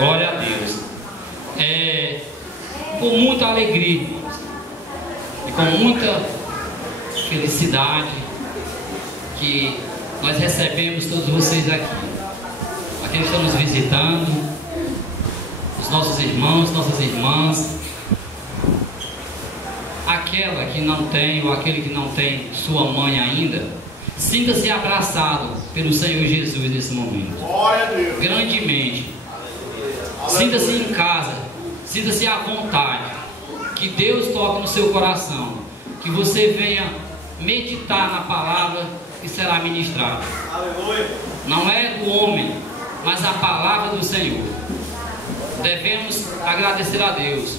Glória a Deus. Com muita alegria e com muita felicidade que nós recebemos todos vocês aqui. Aqueles que estão nos visitando, os nossos irmãos, nossas irmãs, aquela que não tem ou aquele que não tem sua mãe ainda, sinta-se abraçado pelo Senhor Jesus nesse momento. Glória a Deus. Grandemente. Sinta-se em casa, sinta-se à vontade. Que Deus toque no seu coração, que você venha meditar na palavra que será ministrada. Aleluia. Não é do homem, mas a palavra do Senhor. Devemos agradecer a Deus.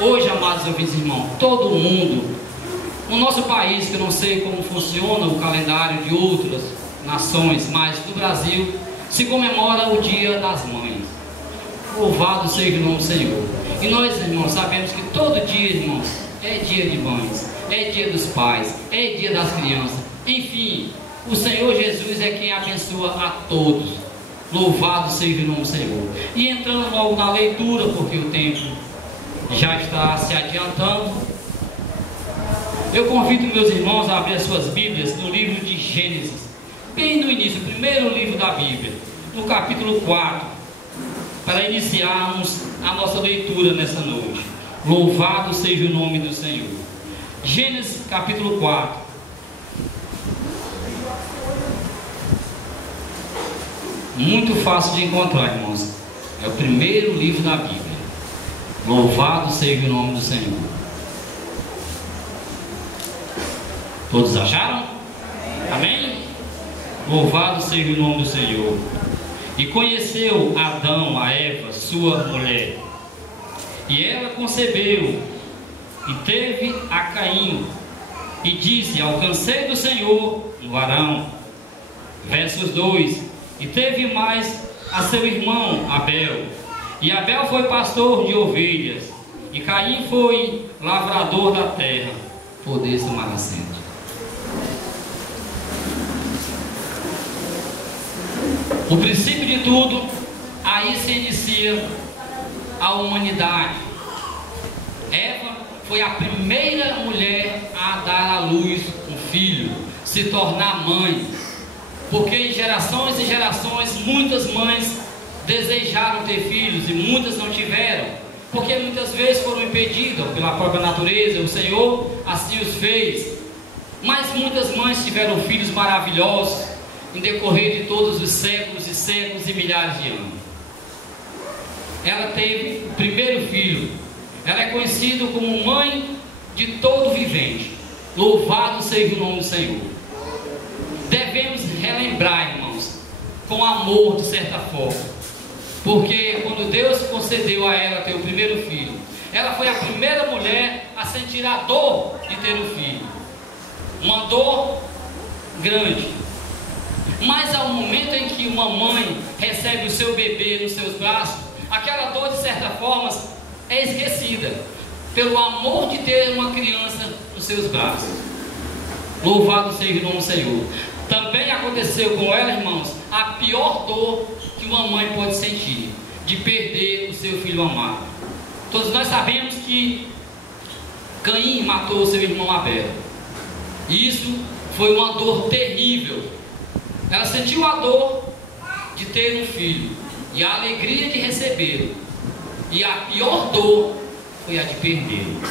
Hoje, amados ouvintes, irmãos, todo mundo, no nosso país, que eu não sei como funciona o calendário de outras nações, mas no Brasil, se comemora o Dia das Mães. Louvado seja o nome do Senhor. E nós, irmãos, sabemos que todo dia, irmãos, é dia de mães, é dia dos pais, é dia das crianças. Enfim, o Senhor Jesus é quem abençoa a todos. Louvado seja o nome do Senhor. E entrando logo na leitura, porque o tempo já está se adiantando, eu convido meus irmãos a abrir as suas Bíblias no livro de Gênesis, bem no início, o primeiro livro da Bíblia, no capítulo 4, para iniciarmos a nossa leitura nessa noite. Louvado seja o nome do Senhor. Gênesis capítulo 4. Muito fácil de encontrar, irmãos. É o primeiro livro da Bíblia. Louvado seja o nome do Senhor. Todos acharam? Amém? Louvado seja o nome do Senhor. E conheceu Adão a Eva, sua mulher, e ela concebeu e teve a Caim, e disse: alcancei do Senhor um varão. Versos 2: e teve mais a seu irmão Abel, e Abel foi pastor de ovelhas, e Caim foi lavrador da terra. Poder tomar assento. O princípio de tudo, aí se inicia a humanidade. Eva foi a primeira mulher a dar à luz um filho, se tornar mãe, porque em gerações e gerações muitas mães desejaram ter filhos e muitas não tiveram, porque muitas vezes foram impedidas pela própria natureza. O Senhor assim os fez, mas muitas mães tiveram filhos maravilhosos em decorrer de todos os séculos e séculos e milhares de anos. Ela teve o primeiro filho. Ela é conhecida como mãe de todo vivente. Louvado seja o nome do Senhor. Devemos relembrar, irmãos, com amor, de certa forma, porque quando Deus concedeu a ela ter o primeiro filho, ela foi a primeira mulher a sentir a dor de ter um filho, uma dor grande. Mas ao momento em que uma mãe recebe o seu bebê nos seus braços, aquela dor, de certa forma, é esquecida pelo amor de ter uma criança nos seus braços. Louvado seja o nome do Senhor. Também aconteceu com ela, irmãos, a pior dor que uma mãe pode sentir, de perder o seu filho amado. Todos nós sabemos que Caim matou o seu irmão Abel. E isso foi uma dor terrível. Ela sentiu a dor de ter um filho e a alegria de recebê-lo, e a pior dor foi a de perdê-lo.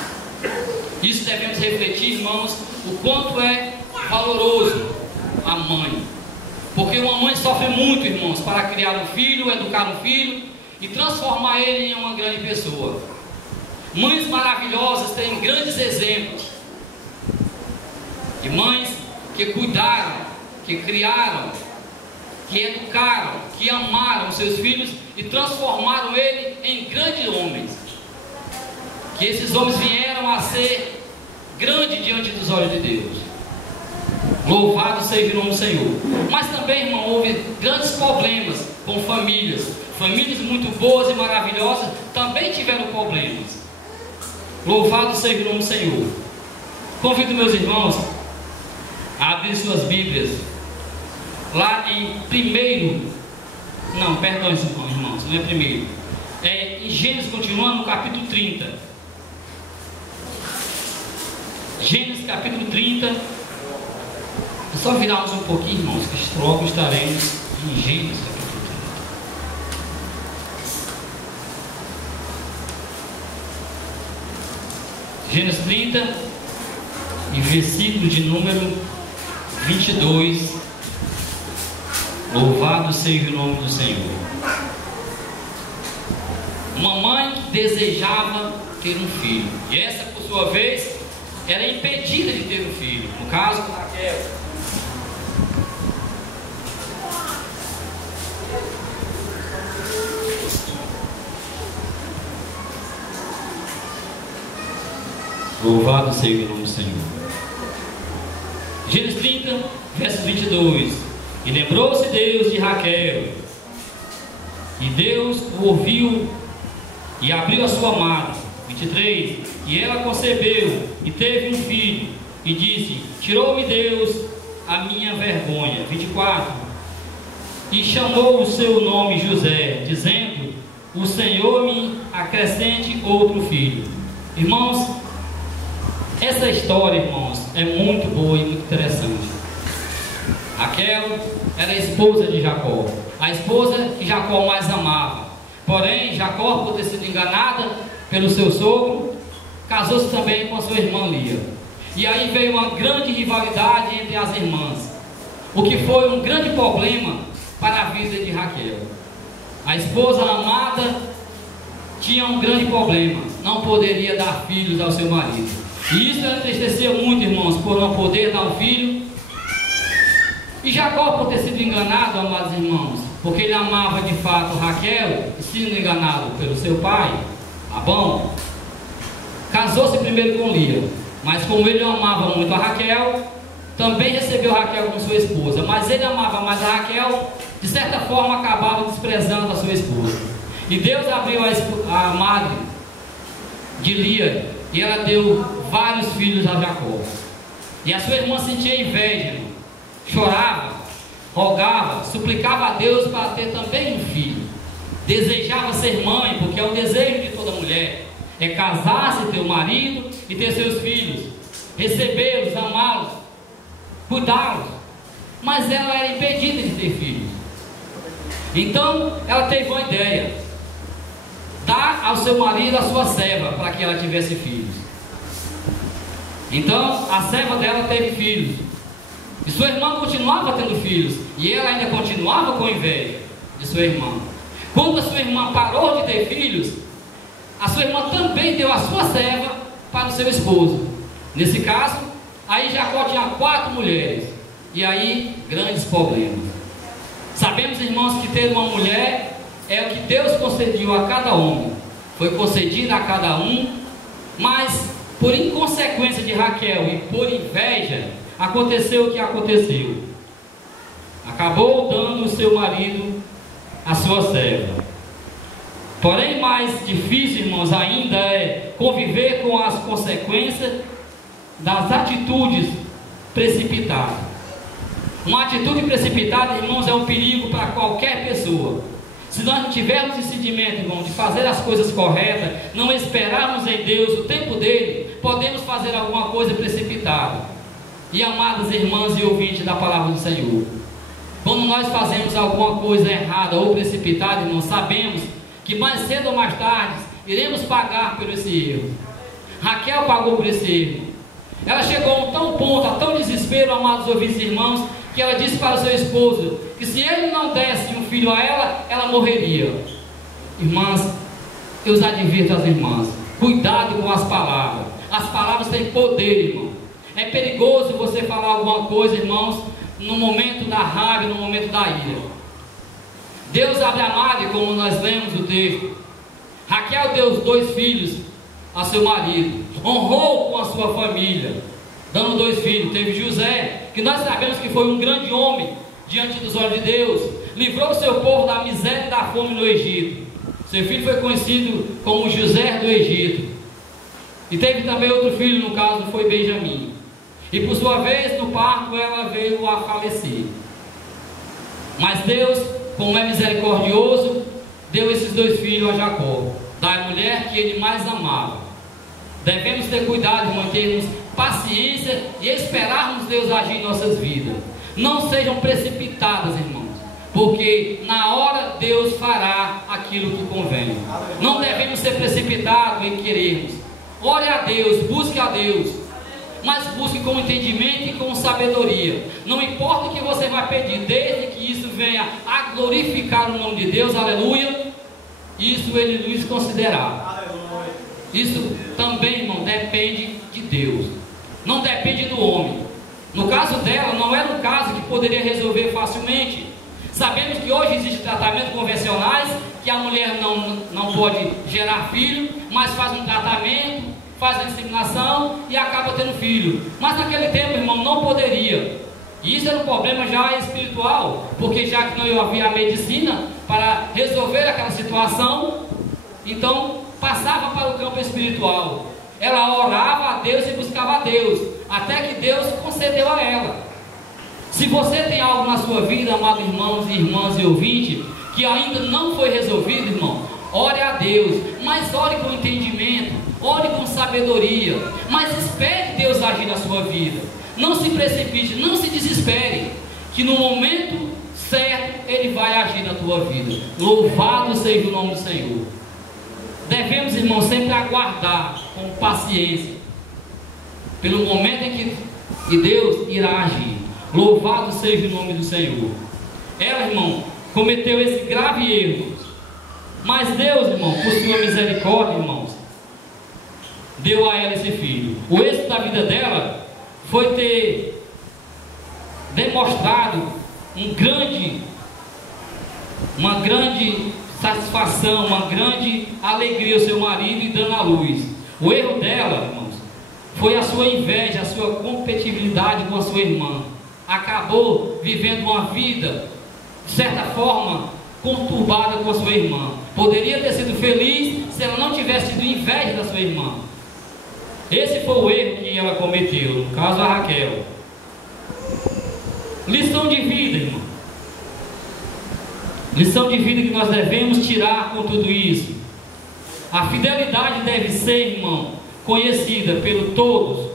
Isso devemos refletir, irmãos, o quanto é valoroso a mãe, porque uma mãe sofre muito, irmãos, para criar um filho, educar um filho e transformar ele em uma grande pessoa. Mães maravilhosas têm grandes exemplos de mães que cuidaram, que criaram, que educaram, que amaram seus filhos e transformaram ele em grandes homens. Que esses homens vieram a ser grandes diante dos olhos de Deus. Louvado seja o nome do Senhor. Mas também, irmão, houve grandes problemas com famílias. Famílias muito boas e maravilhosas também tiveram problemas. Louvado seja o nome do Senhor. Convido meus irmãos a abrir suas Bíblias lá em irmãos, não é primeiro, em Gênesis, continuando no capítulo 30. Gênesis capítulo 30. É só virarmos um pouquinho, irmãos, que logo estaremos em Gênesis capítulo 30. Gênesis 30 e versículo de número 22. Louvado seja o nome do Senhor. Uma mãe que desejava ter um filho, e essa, por sua vez, era impedida de ter um filho. No caso de Raquel. Louvado seja o nome do Senhor. Gênesis 30, verso 22. E lembrou-se Deus de Raquel, e Deus o ouviu e abriu a sua amada. 23. E ela concebeu e teve um filho, e disse: tirou-me Deus a minha vergonha. 24. E chamou o seu nome José, dizendo: o Senhor me acrescente outro filho. Irmãos, essa história, irmãos, é muito boa e muito interessante. Raquel era a esposa de Jacó, a esposa que Jacó mais amava. Porém, Jacó, por ter sido enganada pelo seu sogro, casou-se também com a sua irmã Lia. E aí veio uma grande rivalidade entre as irmãs, o que foi um grande problema para a vida de Raquel. A esposa amada tinha um grande problema: não poderia dar filhos ao seu marido. E isso entristecia muito, irmãos, por não poder dar um filho. E Jacó, por ter sido enganado, amados irmãos, porque ele amava de fato Raquel, e sendo enganado pelo seu pai, Labão, casou-se primeiro com Lia. Mas como ele amava muito a Raquel, também recebeu Raquel como sua esposa. Mas ele amava mais a Raquel, de certa forma acabava desprezando a sua esposa. E Deus abriu a madre de Lia, e ela deu vários filhos a Jacó. E a sua irmã sentia inveja, irmão. Chorava, rogava, suplicava a Deus para ter também um filho. Desejava ser mãe, porque é o desejo de toda mulher: é casar-se, ter um marido e ter seus filhos, recebê-los, amá-los, cuidá-los. Mas ela era impedida de ter filhos. Então ela teve uma ideia: dar ao seu marido a sua serva, para que ela tivesse filhos. Então a serva dela teve filhos, e sua irmã continuava tendo filhos, e ela ainda continuava com inveja de sua irmã. Quando a sua irmã parou de ter filhos, a sua irmã também deu a sua serva para o seu esposo. Nesse caso, aí Jacó tinha 4 mulheres, e aí grandes problemas. Sabemos, irmãos, que ter uma mulher é o que Deus concedeu a cada homem, foi concedido a cada um, mas por inconsequência de Raquel e por inveja, aconteceu o que aconteceu. Acabou dando o seu marido a sua serva. Porém, mais difícil, irmãos, ainda é conviver com as consequências das atitudes precipitadas. Uma atitude precipitada, irmãos, é um perigo para qualquer pessoa. Se nós não tivermos esse sentimento, irmão, de fazer as coisas corretas, não esperarmos em Deus o tempo dele, podemos fazer alguma coisa precipitada. E amadas irmãs e ouvintes da palavra do Senhor, quando nós fazemos alguma coisa errada ou precipitada, irmãos, sabemos que mais cedo ou mais tarde iremos pagar por esse erro. Raquel pagou por esse erro. Ela chegou a um tão ponto, a tão desespero, amados ouvintes e irmãos, que ela disse para o seu esposo que se ele não desse um filho a ela, ela morreria. Irmãs, eu os advirto às irmãs: cuidado com as palavras. As palavras têm poder, irmão. É perigoso você falar alguma coisa, irmãos, no momento da raiva, no momento da ira. Deus abre a madre, como nós lemos o texto. Raquel deu os 2 filhos a seu marido, honrou com a sua família, dando 2 filhos. Teve José, que nós sabemos que foi um grande homem diante dos olhos de Deus, livrou o seu povo da miséria e da fome no Egito. Seu filho foi conhecido como José do Egito. E teve também outro filho, no caso foi Benjamim. E por sua vez, no parto, ela veio a falecer. Mas Deus, como é misericordioso, deu esses 2 filhos a Jacó, da mulher que ele mais amava. Devemos ter cuidado, irmão, termos paciência e esperarmos Deus agir em nossas vidas. Não sejam precipitadas, irmãos, porque na hora Deus fará aquilo que convém. Não devemos ser precipitados em querermos. Ore a Deus, busque a Deus, mas busque com entendimento e com sabedoria. Não importa o que você vai pedir, desde que isso venha a glorificar o nome de Deus, aleluia, isso Ele nos considerará. Isso também, irmão, depende de Deus, não depende do homem. No caso dela, não era um caso que poderia resolver facilmente. Sabemos que hoje existem tratamentos convencionais, que a mulher não pode gerar filho, mas faz um tratamento, faz a inseminação e acaba tendo filho. Mas naquele tempo, irmão, não poderia. E isso era um problema já espiritual, porque já que não havia a medicina para resolver aquela situação, então passava para o campo espiritual. Ela orava a Deus e buscava a Deus, até que Deus concedeu a ela. Se você tem algo na sua vida, amados irmãos e irmãs e ouvintes, que ainda não foi resolvido, irmão, ore a Deus, mas ore com entendimento, ore com sabedoria, mas espere Deus agir na sua vida. Não se precipite, não se desespere, que no momento certo Ele vai agir na tua vida. Louvado seja o nome do Senhor. Devemos, irmão, sempre aguardar com paciência pelo momento em que Deus irá agir. Louvado seja o nome do Senhor. Ela, irmão, cometeu esse grave erro, mas Deus, irmão, por sua misericórdia, irmãos, deu a ela esse filho. O êxito da vida dela foi ter demonstrado uma grande satisfação, uma grande alegria ao seu marido e dando à luz. O erro dela, irmãos, foi a sua inveja, a sua competitividade com a sua irmã. Acabou vivendo uma vida, de certa forma, conturbada com a sua irmã. Poderia ter sido feliz se ela não tivesse tido inveja da sua irmã. Esse foi o erro que ela cometeu, no caso a Raquel. Lição de vida, irmão. Lição de vida que nós devemos tirar com tudo isso. A fidelidade deve ser, irmão, conhecida por todos,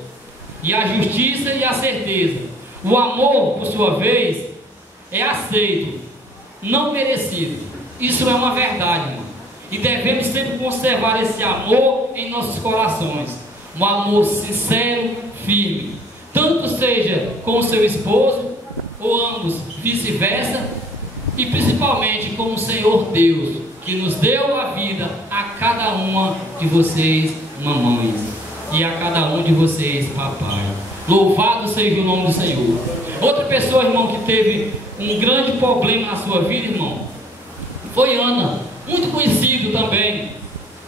e a justiça e a certeza. O amor, por sua vez, é aceito, não merecido. Isso é uma verdade, irmão. E devemos sempre conservar esse amor em nossos corações. Um amor sincero, firme. Tanto seja com o seu esposo, ou ambos vice-versa, e principalmente com o Senhor Deus, que nos deu a vida a cada uma de vocês, mamães, e a cada um de vocês, papai. Louvado seja o nome do Senhor. Outra pessoa, irmão, que teve um grande problema na sua vida, irmão, foi Ana, muito conhecido também.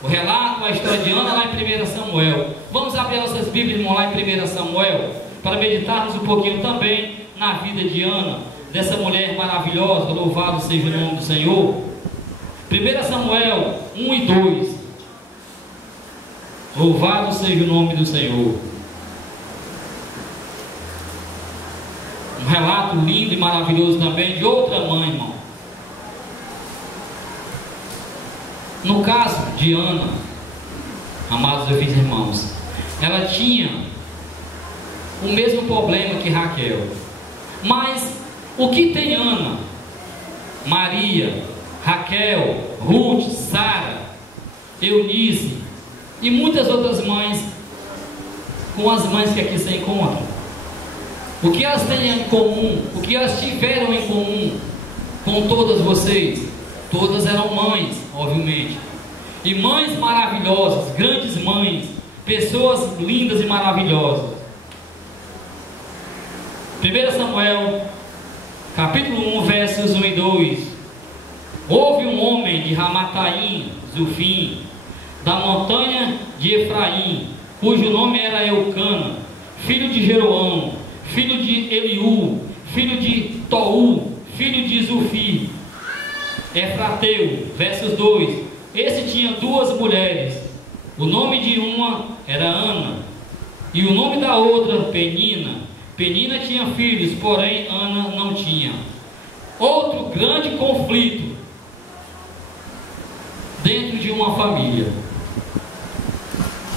O relato, a história de Ana lá em 1 Samuel. Vamos abrir nossas Bíblias, irmão, lá em 1 Samuel, para meditarmos um pouquinho também na vida de Ana, dessa mulher maravilhosa. Louvado seja o nome do Senhor. 1 Samuel 1 e 2. Louvado seja o nome do Senhor. Um relato lindo e maravilhoso também de outra mãe, irmão. No caso de Ana, amados irmãos, ela tinha o mesmo problema que Raquel. Mas o que tem Ana, Maria, Raquel, Ruth, Sara, Eunice e muitas outras mães, com as mães que aqui se encontram? O que elas têm em comum? O que elas tiveram em comum com todas vocês? Todas eram mães, obviamente. E mães maravilhosas, grandes mães, pessoas lindas e maravilhosas. 1 Samuel, capítulo 1, versos 1 e 2. Houve um homem de Ramataim, Zufim, da montanha de Efraim, cujo nome era Eucana, filho de Jeroão, filho de Eliú, filho de Tou, filho de Zufi, Efrateu. Versos 2. Esse tinha 2 mulheres. O nome de uma era Ana, e o nome da outra Penina. Penina tinha filhos, porém Ana não tinha. Outro grande conflito dentro de uma família.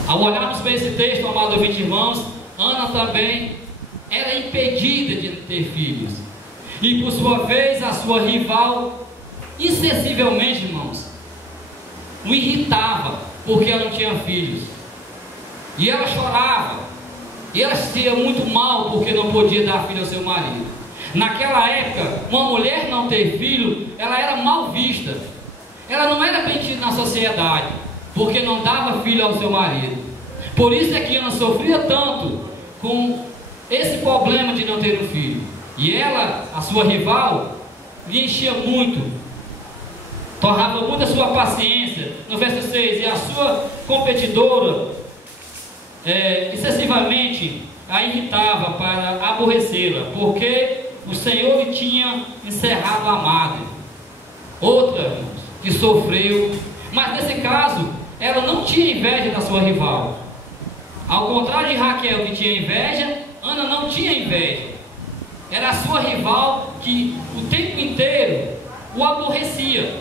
Ao olharmos para esse texto, amado ouvinte, irmãos, Ana também era impedida de ter filhos. E por sua vez, a sua rival, insensivelmente, irmãos, o irritava porque ela não tinha filhos. E ela chorava. E ela se sentia muito mal porque não podia dar filho ao seu marido. Naquela época, uma mulher não ter filho, ela era mal vista. Ela não era bem tida na sociedade, porque não dava filho ao seu marido. Por isso é que Ana sofria tanto com esse problema de não ter um filho. E ela, a sua rival, lhe enchia muito, torrava muito a sua paciência. No verso 6, e a sua competidora excessivamente a irritava para aborrecê-la, porque o Senhor lhe tinha encerrado a madre. Outra que sofreu, mas nesse caso ela não tinha inveja da sua rival. Ao contrário de Raquel, que tinha inveja, Ana não tinha inveja. Era a sua rival que o tempo inteiro o aborrecia,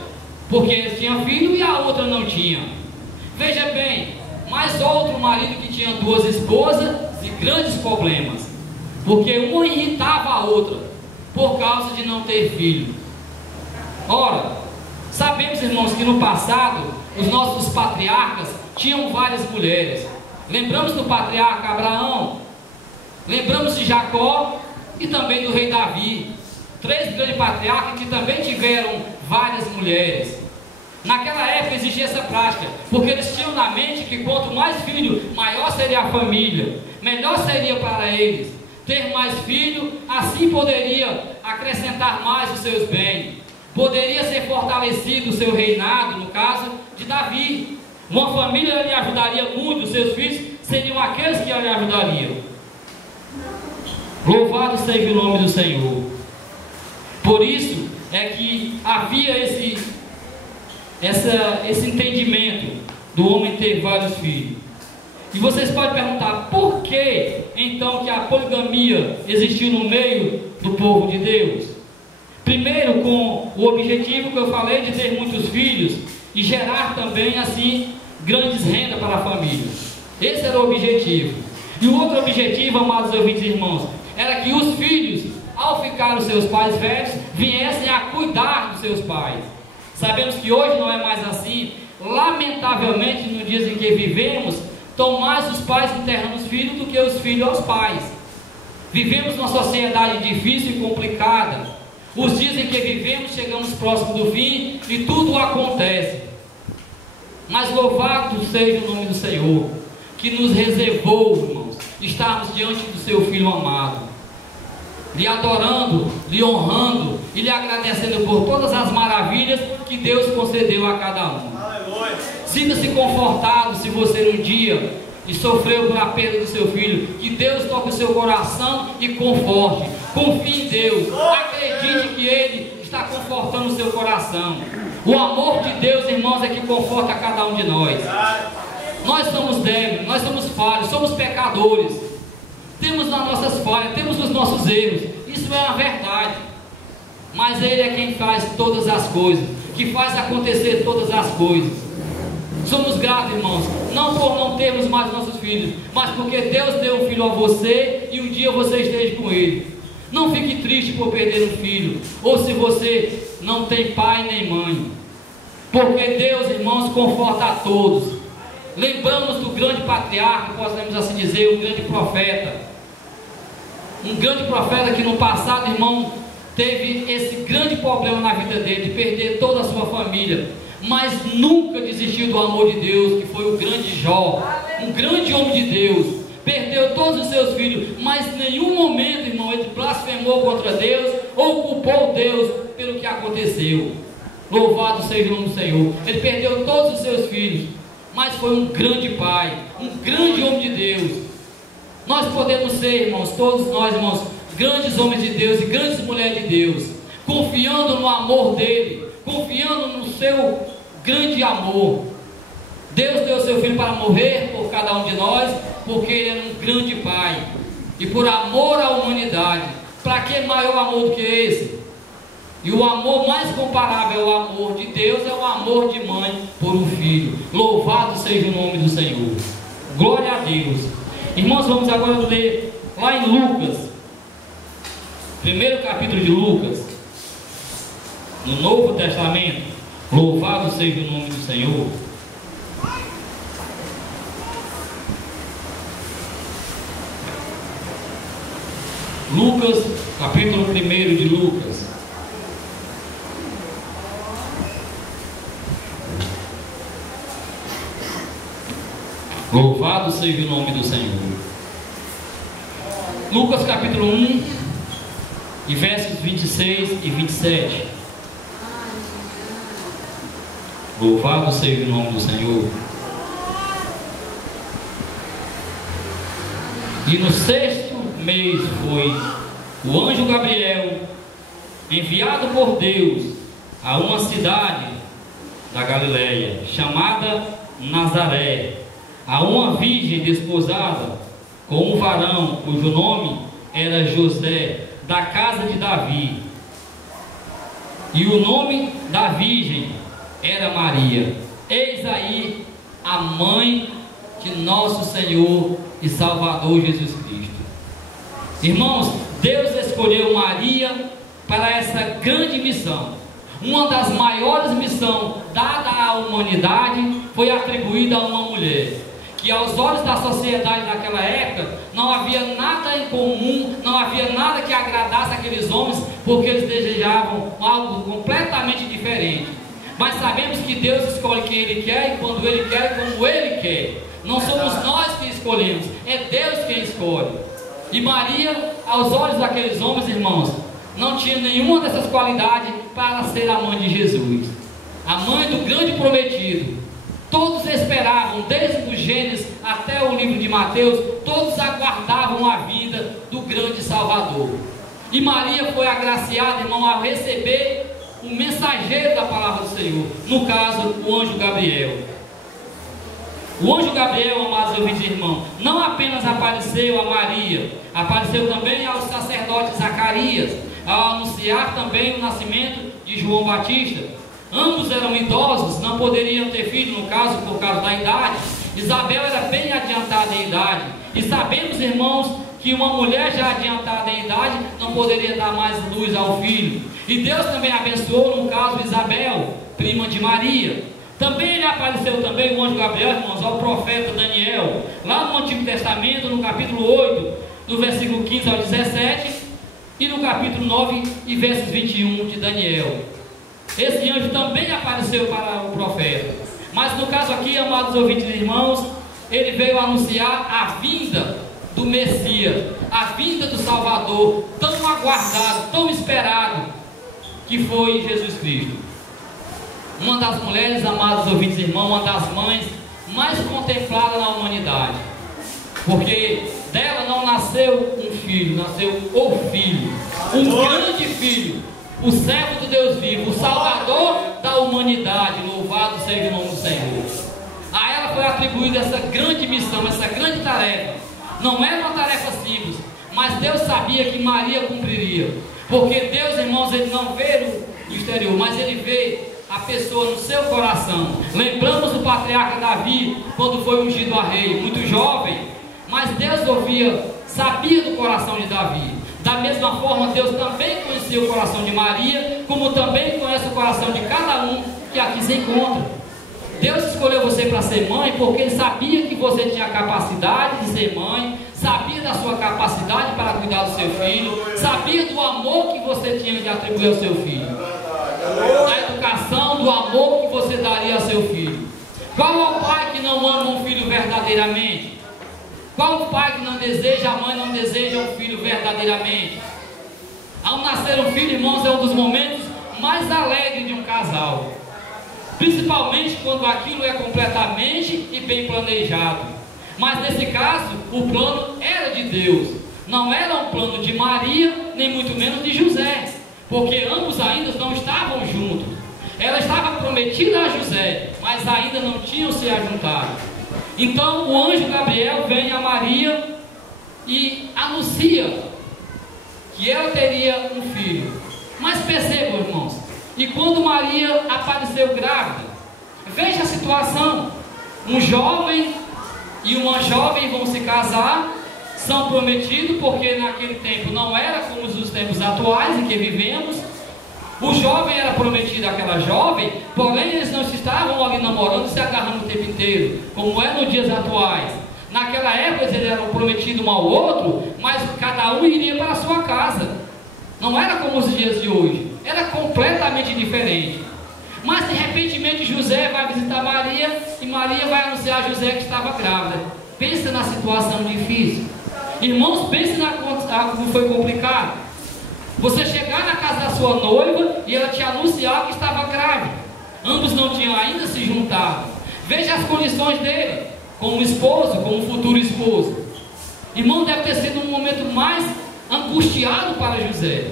porque ele tinha filho e a outra não tinha. Veja bem, mais outro marido que tinha duas esposas e grandes problemas, porque uma irritava a outra por causa de não ter filho. Ora, sabemos, irmãos, que no passado os nossos patriarcas tinham várias mulheres. Lembramos do patriarca Abraão, lembramos de Jacó e também do rei Davi, três grandes patriarcas que também tiveram várias mulheres. Naquela época existia essa prática, porque eles tinham na mente que quanto mais filho, maior seria a família, melhor seria para eles ter mais filho, assim poderia acrescentar mais os seus bens, poderia ser fortalecido o seu reinado, no caso de Davi. Uma família lhe ajudaria muito, os seus filhos seriam aqueles que lhe ajudariam. Louvado seja o nome do Senhor. Por isso é que havia esse entendimento do homem ter vários filhos. E vocês podem perguntar, por que então que a poligamia existiu no meio do povo de Deus? Primeiro, com o objetivo que eu falei de ter muitos filhos e gerar também assim grandes rendas para a família. Esse era o objetivo. E o outro objetivo, amados ouvintes e irmãos, era que os filhos, ao ficar os seus pais velhos, viessem a cuidar dos seus pais. Sabemos que hoje não é mais assim. Lamentavelmente, nos dias em que vivemos, estão mais os pais enterrando os filhos do que os filhos aos pais. Vivemos numa sociedade difícil e complicada. Os dias em que vivemos, chegamos próximo do fim e tudo acontece. Mas louvado seja o nome do Senhor, que nos reservou, irmãos, estarmos diante do seu Filho amado, lhe adorando, lhe honrando e lhe agradecendo por todas as maravilhas que Deus concedeu a cada um. Sinta-se confortado se você um dia e sofreu por a perda do seu filho, que Deus toque o seu coração e conforte. Confie em Deus, acredite que Ele está confortando o seu coração. O amor de Deus, irmãos, é que conforta a cada um de nós. Nós somos débeis, nós somos falhos, somos pecadores, temos as nossas falhas, temos os nossos erros, isso é uma verdade. Mas Ele é quem faz todas as coisas, que faz acontecer todas as coisas. Somos gratos, irmãos, não por não termos mais nossos filhos, mas porque Deus deu um filho a você e um dia você esteja com ele. Não fique triste por perder um filho, ou se você não tem pai nem mãe, porque Deus, irmãos, conforta a todos. Lembramos do grande patriarca, podemos assim dizer, um grande profeta. Um grande profeta que no passado, irmão, teve esse grande problema na vida dele, de perder toda a sua família, mas nunca desistiu do amor de Deus, que foi o grande Jó, um grande homem de Deus. Perdeu todos os seus filhos, mas em nenhum momento, irmão, ele blasfemou contra Deus ou culpou Deus pelo que aconteceu. Louvado seja o nome do Senhor. Ele perdeu todos os seus filhos, mas foi um grande pai, um grande homem de Deus. Nós podemos ser, irmãos, todos nós, irmãos, grandes homens de Deus e grandes mulheres de Deus, confiando no amor dele, confiando no seu grande amor. Deus deu o seu filho para morrer por cada um de nós, porque ele era um grande pai, e por amor à humanidade. Para que maior amor do que esse? E o amor mais comparável ao amor de Deus é o amor de mãe por um filho. Louvado seja o nome do Senhor. Glória a Deus. Irmãos, vamos agora ler lá em Lucas, primeiro capítulo de Lucas, no Novo Testamento. Louvado seja o nome do Senhor. Lucas, capítulo 1 de Lucas. Louvado seja o nome do Senhor. Lucas capítulo 1, e versos 26 e 27. Louvado seja o nome do Senhor. E no 6º mês foi o anjo Gabriel, enviado por Deus a uma cidade da Galileia, chamada Nazaré, a uma virgem desposada com um varão cujo nome era José, da casa de Davi. E o nome da virgem era Maria. Eis aí a mãe de nosso Senhor e Salvador Jesus Cristo. Irmãos, Deus escolheu Maria para essa grande missão. Uma das maiores missões dada à humanidade foi atribuída a uma mulher, que aos olhos da sociedade naquela época não havia nada em comum, não havia nada que agradasse aqueles homens, porque eles desejavam algo completamente diferente. Mas sabemos que Deus escolhe quem Ele quer, e quando Ele quer, e como Ele quer. Não somos nós que escolhemos, é Deus quem escolhe. E Maria, aos olhos daqueles homens, irmãos, não tinha nenhuma dessas qualidades para ser a mãe de Jesus, a mãe do grande prometido. Todos esperavam, desde o Gênesis até o livro de Mateus, todos aguardavam a vinda do grande Salvador. E Maria foi agraciada, irmão, a receber o mensageiro da palavra do Senhor, no caso, o anjo Gabriel. O anjo Gabriel, amados ouvintes, irmãos, não apenas apareceu a Maria, apareceu também ao sacerdote Zacarias, ao anunciar também o nascimento de João Batista. Ambos eram idosos, não poderiam ter filho, no caso, por causa da idade. Isabel era bem adiantada em idade. E sabemos, irmãos, que uma mulher já adiantada em idade não poderia dar mais luz ao filho. E Deus também abençoou, no caso, Isabel, prima de Maria. Também ele apareceu também, o anjo Gabriel, irmãos, ao profeta Daniel, lá no Antigo Testamento, no capítulo 8, do versículo 15 ao 17, e no capítulo 9 e versos 21 de Daniel. Esse anjo também apareceu para o profeta. Mas no caso aqui, amados ouvintes e irmãos, ele veio anunciar a vinda do Messias, a vinda do Salvador, tão aguardado, tão esperado, que foi Jesus Cristo. Uma das mulheres, amados ouvintes e irmãos, uma das mães mais contempladas na humanidade, porque dela não nasceu um filho, nasceu o Filho, um grande Filho, o servo do Deus vivo, o Salvador da humanidade. Louvado seja o nome do Senhor. A ela foi atribuída essa grande missão, essa grande tarefa. Não era uma tarefa simples, mas Deus sabia que Maria cumpriria, porque Deus, irmãos, Ele não vê no exterior, mas Ele vê a pessoa no seu coração. Lembramos do patriarca Davi, quando foi ungido a rei, muito jovem, mas Deus sabia do coração de Davi. Da mesma forma, Deus também conhecia o coração de Maria, como também conhece o coração de cada um que aqui se encontra. Deus escolheu você para ser mãe, porque Ele sabia que você tinha a capacidade de ser mãe, sabia da sua capacidade para cuidar do seu filho, sabia do amor que você tinha de atribuir ao seu filho, da educação, do amor que você daria ao seu filho. Qual é o pai que não ama um filho verdadeiramente? Qual o pai que não deseja, a mãe não deseja um filho verdadeiramente? Ao nascer um filho, irmãos, é um dos momentos mais alegres de um casal, principalmente quando aquilo é completamente e bem planejado. Mas nesse caso, o plano era de Deus, não era um plano de Maria, nem muito menos de José, porque ambos ainda não estavam juntos. Ela estava prometida a José, mas ainda não tinham se ajuntado. Então o anjo Gabriel vem a Maria e anuncia que ela teria um filho. Mas percebam, irmãos, e quando Maria apareceu grávida, veja a situação: um jovem e uma jovem vão se casar, são prometidos, porque naquele tempo não era como os tempos atuais em que vivemos. O jovem era prometido àquela jovem, porém eles não estavam ali namorando, se agarrando o tempo inteiro, como é nos dias atuais. Naquela época eles eram prometidos um ao outro, mas cada um iria para a sua casa. Não era como os dias de hoje, era completamente diferente. Mas de repente José vai visitar Maria, e Maria vai anunciar a José que estava grávida. Pensa na situação difícil. Irmãos, pense como foi complicado. Você chegar na casa da sua noiva e ela te anunciar que estava grávida. Ambos não tinham ainda se juntado. Veja as condições dele, como esposo, como futuro esposo. Irmão, deve ter sido um momento mais angustiado para José.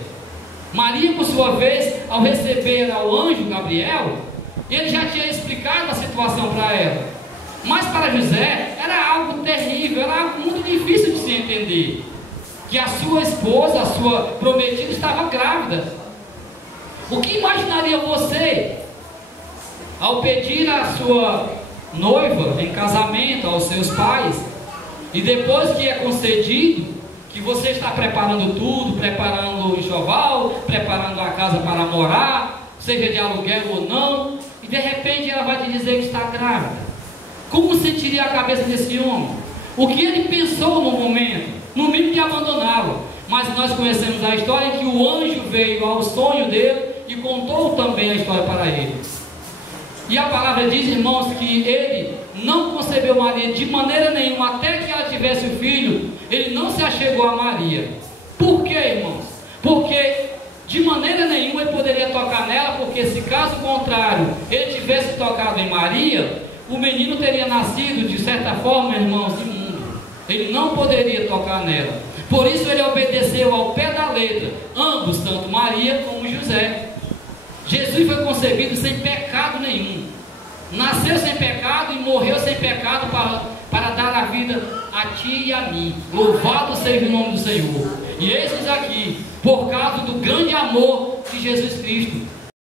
Maria, por sua vez, ao receber ao anjo Gabriel, ele já tinha explicado a situação para ela. Mas para José era algo terrível, era algo muito difícil de se entender. Que a sua esposa, a sua prometida, estava grávida. O que imaginaria você ao pedir a sua noiva em casamento aos seus pais, e depois que é concedido, que você está preparando tudo, preparando o enxoval, preparando a casa para morar, seja de aluguel ou não, e de repente ela vai te dizer que está grávida? Como sentiria a cabeça desse homem? O que ele pensou no momento? No mínimo de abandoná-lo. Mas nós conhecemos a história em que o anjo veio ao sonho dele e contou também a história para ele. E a palavra diz, irmãos, que ele não concebeu Maria de maneira nenhuma, até que ela tivesse o filho. Ele não se achegou a Maria. Por quê, irmãos? Porque de maneira nenhuma ele poderia tocar nela, porque se caso contrário ele tivesse tocado em Maria, o menino teria nascido de certa forma, irmãos, imundo. Ele não poderia tocar nela. Por isso ele obedeceu ao pé da letra, ambos, tanto Maria como José. Jesus foi concebido sem pecado nenhum. Nasceu sem pecado e morreu sem pecado para dar a vida a ti e a mim. Louvado seja o nome do Senhor. E eis-nos aqui, por causa do grande amor de Jesus Cristo.